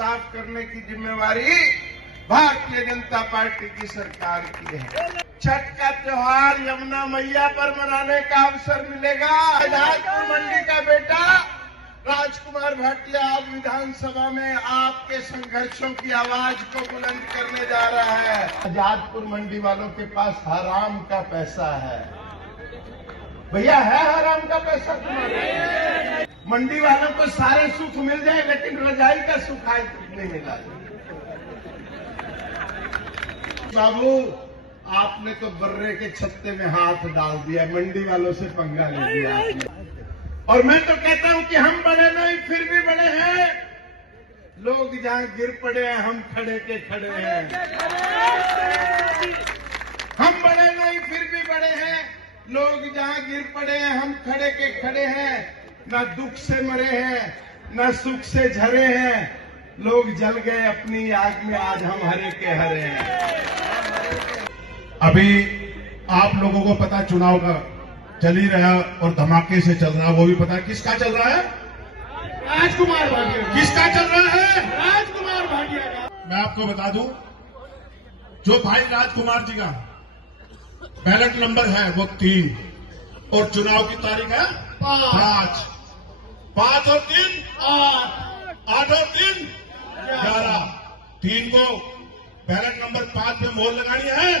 साफ करने की जिम्मेवारी भारतीय जनता पार्टी की सरकार की है। छठ का त्योहार यमुना मैया पर मनाने का अवसर मिलेगा। आजादपुर मंडी का बेटा राजकुमार भाटिया आज विधानसभा में आपके संघर्षों की आवाज को बुलंद करने जा रहा है। आजादपुर मंडी वालों के पास हराम का पैसा है। भैया है हराम का पैसा तुम्हारे? मंडी वालों को सारे सुख मिल जाए लेकिन रजाई का सुख आज तक नहीं मिला। बाबू आपने तो बर्रे के छत्ते में हाथ डाल दिया, मंडी वालों से पंगा ले लिया आपने। और मैं तो कहता हूं कि हम बड़े नहीं फिर भी बड़े हैं। लोग जहां गिर पड़े हैं हम खड़े के खड़े हैं। हम बड़े नहीं फिर भी बड़े हैं। लोग जहां गिर पड़े हैं हम खड़े के खड़े हैं। न दुख से मरे हैं न सुख से झरे हैं। लोग जल गए अपनी आग में, आज हम हरे के हरे हैं। अभी आप लोगों को पता चुनाव का चल ही रहा और धमाके से चल रहा, वो भी पता है किसका चल रहा है? राजकुमार भाटिया। किसका चल रहा है? राजकुमार भाटिया का। मैं आपको बता दूं, जो भाई राजकुमार जी का बैलेट नंबर है वो 3 और चुनाव की तारीख है 5 और 3 8 और 3 11। 3 को बैलेट नंबर 5 पे मोहर लगानी है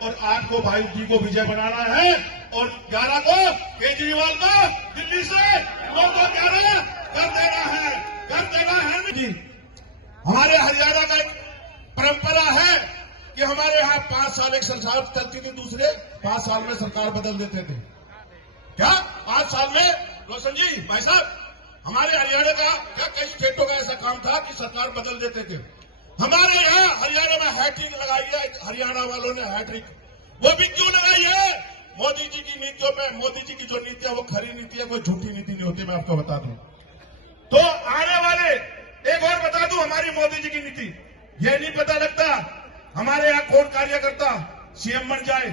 और 8 को भाई जी को विजय बनाना है और 11 को केजरीवाल को दिल्ली से 9 को 11 कर देना है जी। हमारे हरियाणा का एक परंपरा है कि हमारे यहाँ 5 साल एक सरकार चलती थी, दूसरे 5 साल में सरकार बदल देते थे। क्या 5 साल में रोशन जी भाई साहब, हमारे हरियाणा का क्या कई स्टेटों का ऐसा काम था कि सरकार बदल देते थे। हमारे यहाँ हरियाणा में हैट्रिक लगाई है हरियाणा वालों ने, हैट्रिक। वो भी क्यों लगाई है? मोदी जी की नीतियों में। मोदी जी की जो नीति है वो खरी नीति है, कोई झूठी नीति नहीं होती, मैं आपको बता दूं। तो आने वाले एक और बता दूं हमारी मोदी जी की नीति, ये नहीं पता लगता हमारे यहाँ कौन कार्यकर्ता सीएम बन जाए,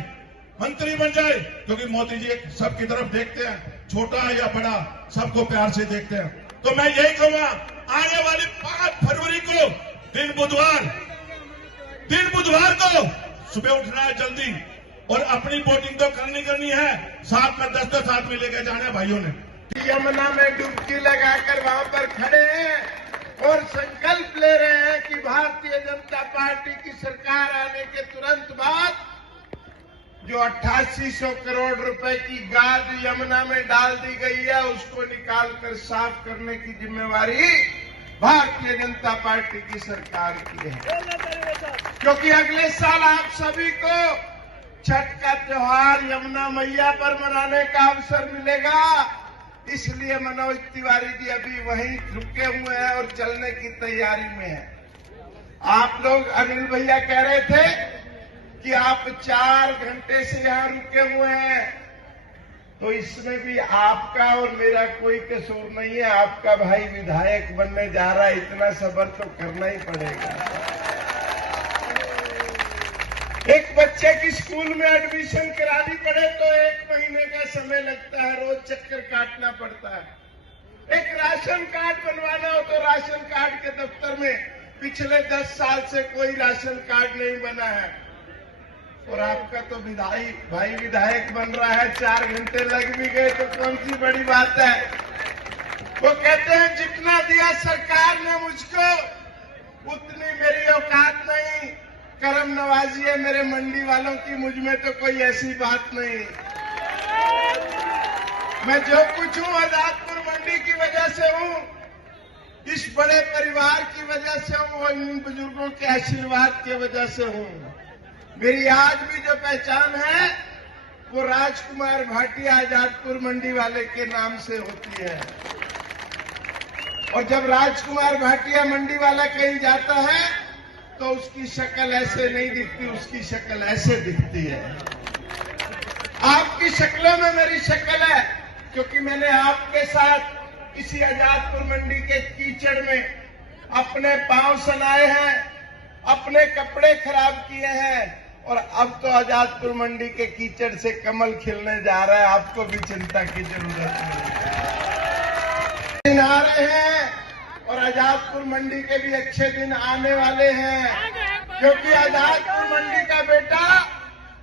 मंत्री बन जाए, क्योंकि मोदी जी सबकी तरफ देखते हैं, छोटा या बड़ा सबको प्यार से देखते हैं। तो मैं यही कहूंगा, आने वाली 5 फरवरी को दिन बुधवार को सुबह उठना है जल्दी और अपनी वोटिंग तो करनी है। साथ में 10 साथ में लेकर जाना है भाइयों ने। यमुना में डुबकी लगाकर वहां पर खड़े हैं और संकल्प ले रहे हैं कि भारतीय जनता पार्टी की सरकार आने के तुरंत बाद जो 8800 करोड़ रुपए की गाद यमुना में डाल दी गई है उसको निकालकर साफ करने की जिम्मेवारी भारतीय जनता पार्टी की सरकार की है। क्योंकि अगले साल आप सभी को छठ का त्योहार यमुना मैया पर मनाने का अवसर मिलेगा। इसलिए मनोज तिवारी जी अभी वहीं रुके हुए हैं और चलने की तैयारी में है। आप लोग अनिल भैया कह रहे थे कि आप 4 घंटे से यहां रुके हुए हैं, तो इसमें भी आपका और मेरा कोई कसूर नहीं है। आपका भाई विधायक बनने जा रहा है, इतना सब्र तो करना ही पड़ेगा। एक बच्चे की स्कूल में एडमिशन करानी पड़े तो 1 महीने का समय लगता है, रोज चक्कर काटना पड़ता है। एक राशन कार्ड बनवाना हो तो राशन कार्ड के दफ्तर में पिछले 10 साल से कोई राशन कार्ड नहीं बना है और आपका तो भाई विधायक बन रहा है, 4 घंटे लग भी गए तो कौन सी बड़ी बात है। वो कहते हैं जितना दिया सरकार ने मुझको उतनी मेरी औकात नहीं, करम नवाजी है मेरे मंडी वालों की, मुझ में तो कोई ऐसी बात नहीं। मैं जो कुछ हूं आजादपुर मंडी की वजह से हूं, इस बड़े परिवार की वजह से हूं और इन बुजुर्गों के आशीर्वाद की वजह से हूं। मेरी आज भी जो पहचान है वो राजकुमार भाटिया आजादपुर मंडी वाले के नाम से होती है। और जब राजकुमार भाटिया मंडी वाला कहीं जाता है तो उसकी शक्ल ऐसे नहीं दिखती, उसकी शक्ल ऐसे दिखती है। आपकी शक्लों में मेरी शक्ल है, क्योंकि मैंने आपके साथ इसी आजादपुर मंडी के कीचड़ में अपने पांव सनाए हैं, अपने कपड़े खराब किए हैं और अब तो आजादपुर मंडी के कीचड़ से कमल खिलने जा रहा है। आपको भी चिंता की जरूरत नहीं। आ रहे हैं और आजादपुर मंडी के भी अच्छे दिन आने वाले हैं, क्योंकि आजादपुर मंडी का बेटा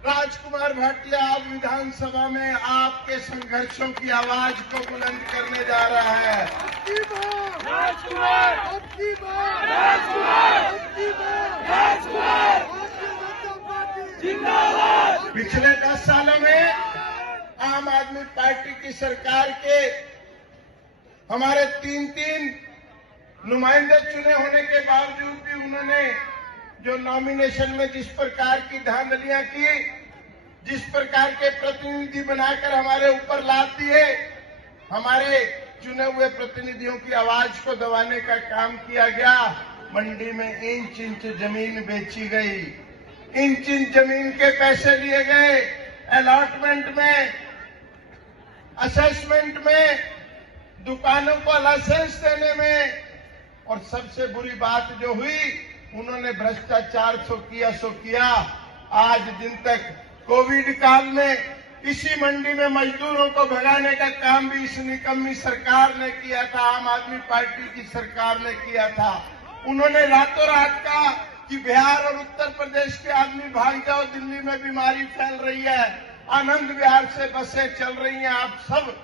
राजकुमार भाटिया अब विधानसभा में आपके संघर्षों की आवाज को बुलंद करने जा रहा है। पिछले 10 सालों में आम आदमी पार्टी की सरकार के हमारे 3 नुमाइंदे चुने होने के बावजूद भी उन्होंने जो नॉमिनेशन में जिस प्रकार की धांधलियां की, जिस प्रकार के प्रतिनिधि बनाकर हमारे ऊपर लाद दिए, हमारे चुने हुए प्रतिनिधियों की आवाज को दबाने का काम किया गया। मंडी में इंच इंच जमीन बेची गई, इंच इंच जमीन के पैसे लिए गए, अलॉटमेंट में, असेसमेंट में, दुकानों को लाइसेंस देने में, और सबसे बुरी बात जो हुई, उन्होंने भ्रष्टाचार सो किया। आज दिन तक कोविड काल में इसी मंडी में मजदूरों को भगाने का काम भी इस निकम्मी सरकार ने किया था, आम आदमी पार्टी की सरकार ने किया था। उन्होंने रातों रात कहा कि बिहार और उत्तर प्रदेश के आदमी भाग जाओ, दिल्ली में बीमारी फैल रही है, आनंद विहार से बसें चल रही हैं, आप सब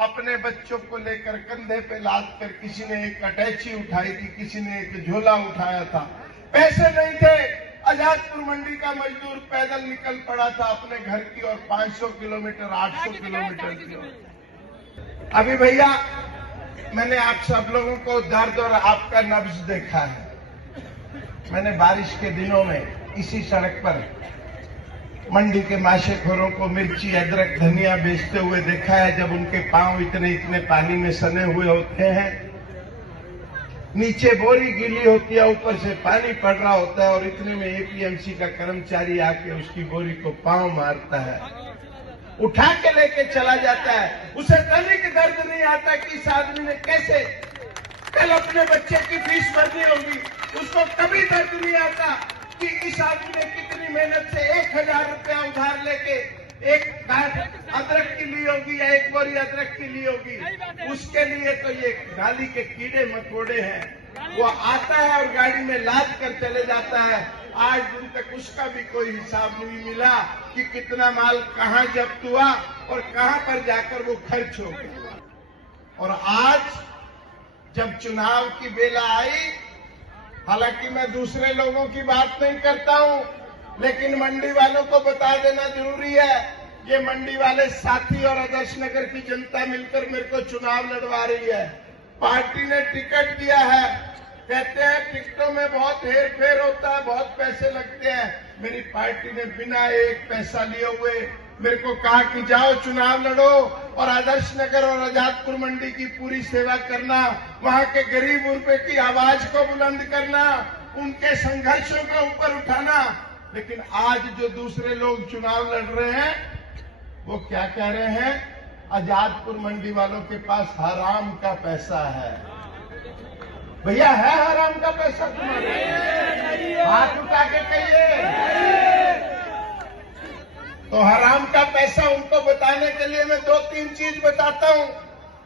अपने बच्चों को लेकर कंधे पे लाद कर, किसी ने एक अटैची उठाई थी, किसी ने एक झोला उठाया था। पैसे नहीं थे, आजादपुर मंडी का मजदूर पैदल निकल पड़ा था अपने घर की और 500 किलोमीटर 800 किलोमीटर की ओर। अभी भैया मैंने आप सब लोगों को दर्द और आपका नब्ज देखा है। मैंने बारिश के दिनों में इसी सड़क पर मंडी के माशेखोरों को मिर्ची, अदरक, धनिया बेचते हुए देखा है, जब उनके पांव इतने पानी में सने हुए होते हैं, नीचे बोरी गीली होती है, ऊपर से पानी पड़ रहा होता है, और इतने में एपीएमसी का कर्मचारी आके उसकी बोरी को पांव मारता है, उठा के लेके चला जाता है। उसे तनिक दर्द नहीं आता कि इस आदमी ने कैसे कल अपने बच्चे की फीस भरनी होगी, उसको कभी दर्द नहीं आता कि इस आदमी ने कितनी मेहनत से 1000 रुपया उधार लेके एक अदरक की ली होगी या एक बोरी अदरक की ली होगी। उसके लिए तो ये गाली के कीड़े मकोड़े हैं, वो आता है और गाड़ी में लाद कर चले जाता है। आज दिन तक उसका भी कोई हिसाब नहीं मिला कि कितना माल कहां जब्त हुआ और कहां पर जाकर वो खर्च हो गया। और आज जब चुनाव की बेला आई, हालांकि मैं दूसरे लोगों की बात नहीं करता हूं, लेकिन मंडी वालों को बता देना जरूरी है। ये मंडी वाले साथी और आदर्श नगर की जनता मिलकर मेरे को चुनाव लड़वा रही है। पार्टी ने टिकट दिया है, कहते हैं टिकटों में बहुत हेर फेर होता है, बहुत पैसे लगते हैं। मेरी पार्टी ने बिना एक पैसा लिए हुए मेरे को कहा कि जाओ चुनाव लड़ो और आदर्श नगर और आजादपुर मंडी की पूरी सेवा करना, वहां के गरीब गुरबे की आवाज को बुलंद करना, उनके संघर्षों को ऊपर उठाना। लेकिन आज जो दूसरे लोग चुनाव लड़ रहे हैं, वो क्या कह रहे हैं? आजादपुर मंडी वालों के पास हराम का पैसा है। भैया है हराम का पैसा तुम्हारे? हाथ उठा के कहिए। तो हराम का पैसा उनको बताने के लिए मैं 2-3 चीज बताता हूं।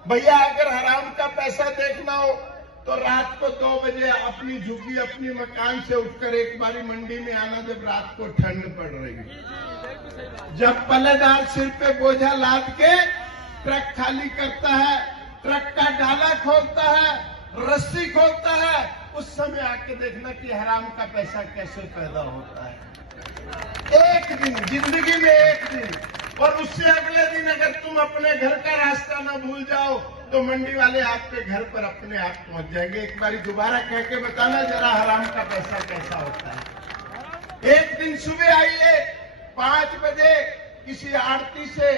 भैया अगर हराम का पैसा देखना हो तो रात को 2 बजे अपनी झुग्गी, अपनी मकान से उठकर एक बारी मंडी में आना, जब रात को ठंड पड़ रही है, जब पल्लेदार सिर पे बोझा लाद के ट्रक खाली करता है, ट्रक का डाला खोलता है, रस्सी खोलता है, उस समय आके देखना कि हराम का पैसा कैसे पैदा होता है। एक दिन जिंदगी में, एक दिन, और उससे अगले दिन अगर तुम अपने घर का रास्ता न भूल जाओ तो मंडी वाले आपके घर पर अपने आप पहुंच जाएंगे। एक बार दोबारा कह के बताना जरा, हराम का पैसा कैसा होता है। एक दिन सुबह आइए 5 बजे, किसी आड़ती से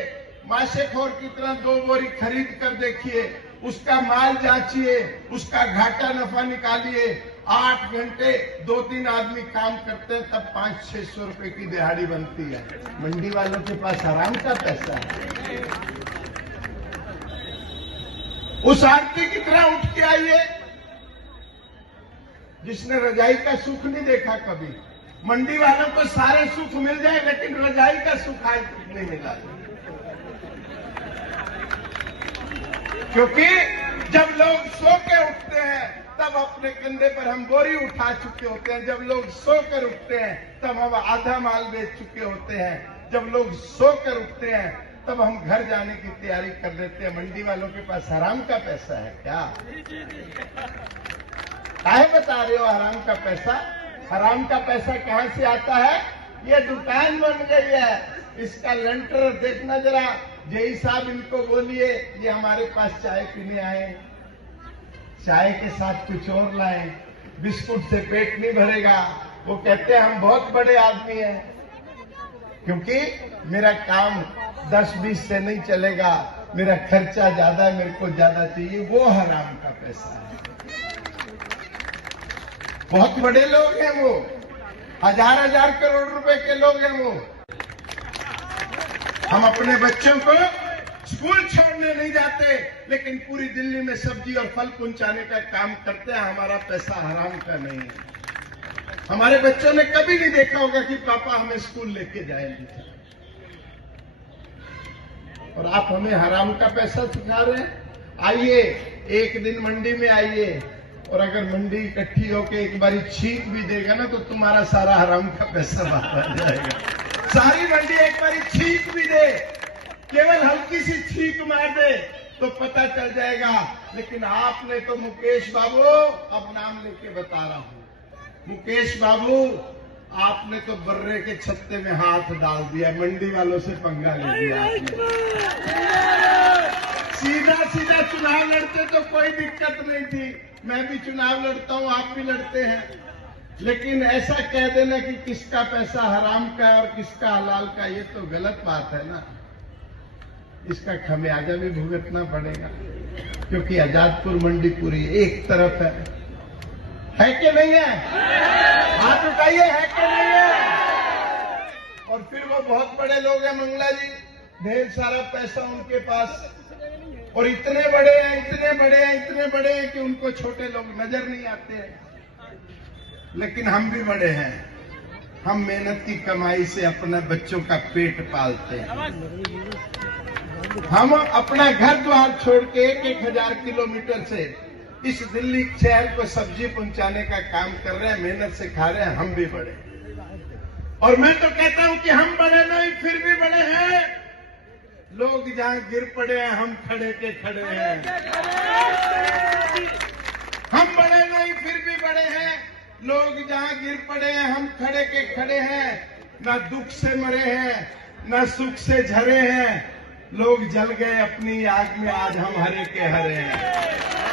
माशेखोर की तरह 2 बोरी खरीद कर देखिए, उसका माल जांचिए, उसका घाटा नफा निकालिए। 8 घंटे 2-3 आदमी काम करते हैं, तब 500-600 रुपए की दिहाड़ी बनती है। मंडी वालों के पास हराम का पैसा है। उस आरती की तरह उठ के आइए जिसने रजाई का सुख नहीं देखा कभी। मंडी वालों को सारे सुख मिल जाए लेकिन रजाई का सुख आज तक नहीं मिला, क्योंकि जब लोग सो के उठते हैं तब अपने कंधे पर हम बोरी उठा चुके होते हैं। जब लोग सोकर उठते हैं तब हम आधा माल बेच चुके होते हैं। जब लोग सोकर उठते हैं तब हम घर जाने की तैयारी कर लेते हैं। मंडी वालों के पास हराम का पैसा है क्या? काहे बता रहे हो हराम का पैसा? हराम का पैसा कहां से आता है? ये दुकान बन गई है, इसका लेंटर देखना जरा। जय साहब इनको बोलिए ये हमारे पास चाय पीने आए, चाय के साथ कुछ और लाए, बिस्कुट से पेट नहीं भरेगा। वो कहते हैं हम बहुत बड़े आदमी हैं, क्योंकि मेरा काम 10-20 से नहीं चलेगा, मेरा खर्चा ज्यादा है, मेरे को ज्यादा चाहिए। वो हराम का पैसा है। बहुत बड़े लोग हैं वो, 1000-1000 करोड़ रुपए के लोग हैं वो। हम अपने बच्चों को स्कूल छोड़ने नहीं जाते, लेकिन पूरी दिल्ली में सब्जी और फल पहुंचाने का काम करते हैं। हमारा पैसा हराम का नहीं है। हमारे बच्चों ने कभी नहीं देखा होगा कि पापा हमें स्कूल लेके जाएंगे, और आप हमें हराम का पैसा सिखा रहे हैं। आइए एक दिन मंडी में आइए, और अगर मंडी इकट्ठी होकर एक बारी छींक भी देगा ना तो तुम्हारा सारा हराम का पैसा बाहर आ जाएगा। सारी मंडी एक बारी छींक भी दे, केवल हल्की सी छींक मार दे तो पता चल जाएगा। लेकिन आपने तो मुकेश बाबू, अब नाम लेके बता रहा हूं, मुकेश बाबू आपने तो बर्रे के छत्ते में हाथ डाल दिया, मंडी वालों से पंगा ले लिया आपने। सीधा सीधा चुनाव लड़ते तो कोई दिक्कत नहीं थी, मैं भी चुनाव लड़ता हूं, आप भी लड़ते हैं। लेकिन ऐसा कह देना कि किसका पैसा हराम का है और किसका हलाल का, ये तो गलत बात है ना। इसका खमियाजा भी भुगतना पड़ेगा, क्योंकि आजादपुर मंडी पूरी एक तरफ है कि नहीं है? हाथ उठाइए, है कि नहीं है? और फिर वो बहुत बड़े लोग हैं मंगला जी, ढेर सारा पैसा उनके पास, और इतने बड़े हैं, इतने बड़े हैं, इतने बड़े हैं कि उनको छोटे लोग नजर नहीं आते हैं। लेकिन हम भी बड़े हैं, हम मेहनत की कमाई से अपने बच्चों का पेट पालते हैं। हम अपना घर द्वार छोड़ के 1000 किलोमीटर से इस दिल्ली शहर को सब्जी पहुंचाने का काम कर रहे हैं, मेहनत से खा रहे हैं। हम भी बड़े, और मैं तो कहता हूं कि हम बड़े नहीं फिर भी बड़े हैं। लोग जहां गिर पड़े हैं हम खड़े के खड़े हैं। हम बड़े नहीं फिर भी बड़े हैं। लोग जहां गिर पड़े हैं हम खड़े के खड़े हैं। ना दुख से मरे हैं, ना सुख से झरे हैं। लोग जल गए अपनी आग में, आज हम हरे के हरे हैं।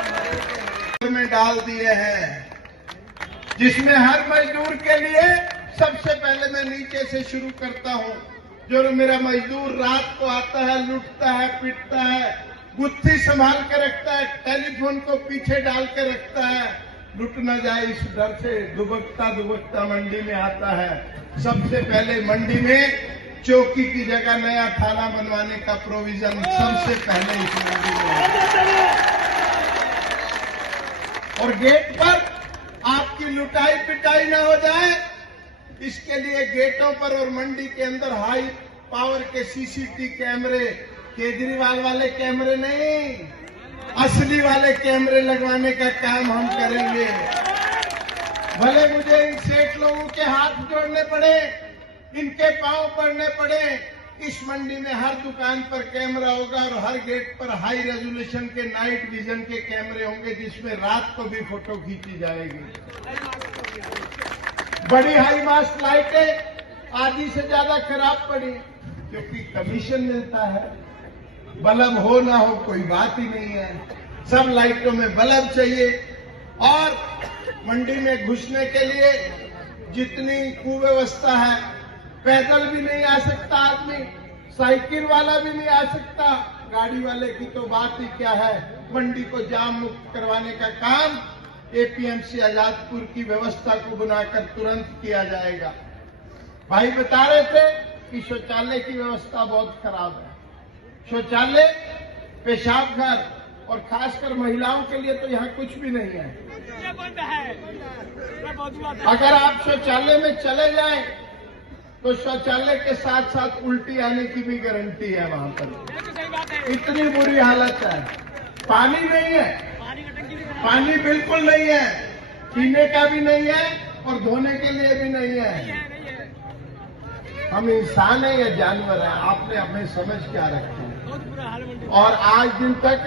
में डाल दिए हैं, जिसमें हर मजदूर के लिए सबसे पहले मैं नीचे से शुरू करता हूं। जो मेरा मजदूर रात को आता है, लुटता है, पीटता है, गुत्थी संभाल के रखता है, टेलीफोन को पीछे डाल के रखता है, लुट न जाए इस डर से दुबकता दुबकता मंडी में आता है। सबसे पहले मंडी में चौकी की जगह नया थाना बनवाने का प्रोविजन सबसे पहले इस मंडी में, और गेट पर आपकी लुटाई पिटाई न हो जाए, इसके लिए गेटों पर और मंडी के अंदर हाई पावर के सीसीटीवी कैमरे, केजरीवाल वाले कैमरे नहीं, असली वाले कैमरे लगवाने का काम हम करेंगे। भले मुझे इन सेठ लोगों के हाथ जोड़ने पड़े, इनके पांव पड़ने पड़े, इस मंडी में हर दुकान पर कैमरा होगा और हर गेट पर हाई रेजोल्यूशन के नाइट विजन के कैमरे होंगे, जिसमें रात को भी फोटो खींची जाएगी। बड़ी हाई मास्ट लाइटें आधी से ज्यादा खराब पड़ी, क्योंकि कमीशन मिलता है। बल्ब हो ना हो कोई बात ही नहीं है, सब लाइटों में बल्ब चाहिए। और मंडी में घुसने के लिए जितनी कुव्यवस्था है, पैदल भी नहीं आ सकता आदमी, साइकिल वाला भी नहीं आ सकता, गाड़ी वाले की तो बात ही क्या है। मंडी को जाम मुक्त करवाने का काम एपीएमसी आजादपुर की व्यवस्था को बनाकर तुरंत किया जाएगा। भाई बता रहे थे कि शौचालय की व्यवस्था बहुत खराब है। शौचालय, पेशाब घर और खासकर महिलाओं के लिए तो यहाँ कुछ भी नहीं है। अगर आप शौचालय में चले जाएं तो शौचालय के साथ साथ उल्टी आने की भी गारंटी है वहां पर। इतनी बुरी हालत है, पानी नहीं है। पानी बिल्कुल नहीं है, पीने का भी नहीं है और धोने के लिए भी नहीं है। हम इंसान है या जानवर है, आपने हमें समझ क्या रखा है। और आज दिन तक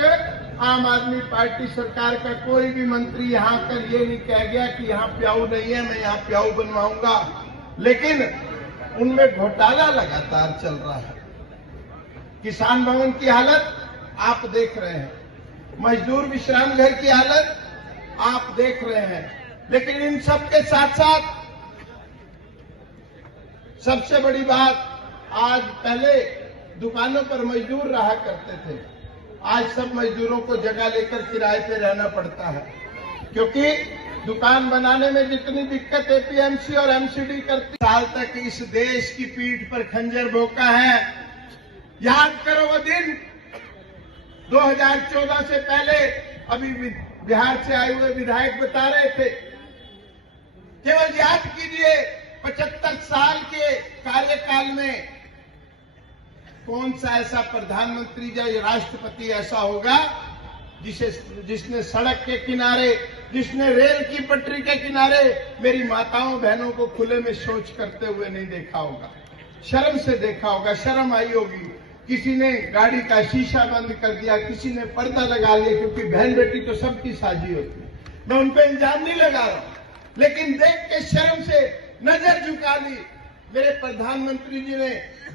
आम आदमी पार्टी सरकार का कोई भी मंत्री यहां कर ये नहीं कह गया कि यहां प्याऊ नहीं है, मैं यहां प्याऊ बनवाऊंगा। लेकिन उनमें घोटाला लगातार चल रहा है। किसान भवन की हालत आप देख रहे हैं, मजदूर विश्राम घर की हालत आप देख रहे हैं। लेकिन इन सब के साथ साथ सबसे बड़ी बात, आज पहले दुकानों पर मजदूर रहा करते थे, आज सब मजदूरों को जगह लेकर किराए पे रहना पड़ता है। क्योंकि दुकान बनाने में जितनी दिक्कत एपीएमसी और एमसीडी करती, साल तक इस देश की पीठ पर खंजर भोंका है। याद करो वो दिन 2014 से पहले, अभी बिहार से आए हुए विधायक बता रहे थे, केवल याद कीजिए 75 साल के कार्यकाल में कौन सा ऐसा प्रधानमंत्री या राष्ट्रपति ऐसा होगा जिसने सड़क के किनारे, जिसने रेल की पटरी के किनारे मेरी माताओं बहनों को खुले में शौच करते हुए नहीं देखा होगा, शर्म से देखा होगा, शर्म आई होगी। किसी ने गाड़ी का शीशा बंद कर दिया, किसी ने पर्दा लगा लिया, क्योंकि बहन बेटी तो सबकी साझी होती है, मैं उन पर इल्जाम नहीं लगा रहा हूं, लेकिन देख के शर्म से नजर झुका ली। मेरे प्रधानमंत्री जी ने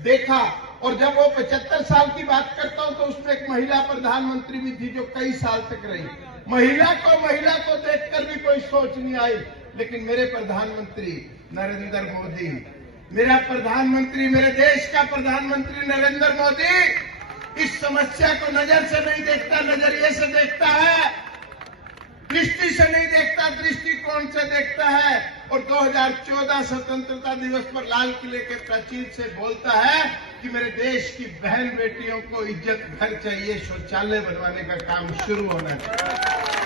देखा, और जब वो 75 साल की बात करता हूं तो उसमें एक महिला प्रधानमंत्री भी थी जो कई साल तक रही। महिला को देखकर भी कोई सोच नहीं आई। लेकिन मेरे प्रधानमंत्री नरेंद्र मोदी, मेरा प्रधानमंत्री, मेरे देश का प्रधानमंत्री नरेंद्र मोदी इस समस्या को नजर से नहीं देखता, नजरिए से देखता है, दृष्टि से नहीं देखता, दृष्टिकोण से देखता है। और 2014 स्वतंत्रता दिवस पर लाल किले के प्राचीर से बोलता है कि मेरे देश की बहन बेटियों को इज्जत घर चाहिए, शौचालय बनवाने का काम शुरू होना चाहिए।